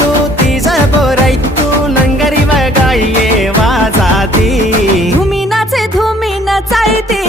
तू तीज बोराई तू नंगरी बगाई ये वाजाती धुमी नाचे धुमी नचायते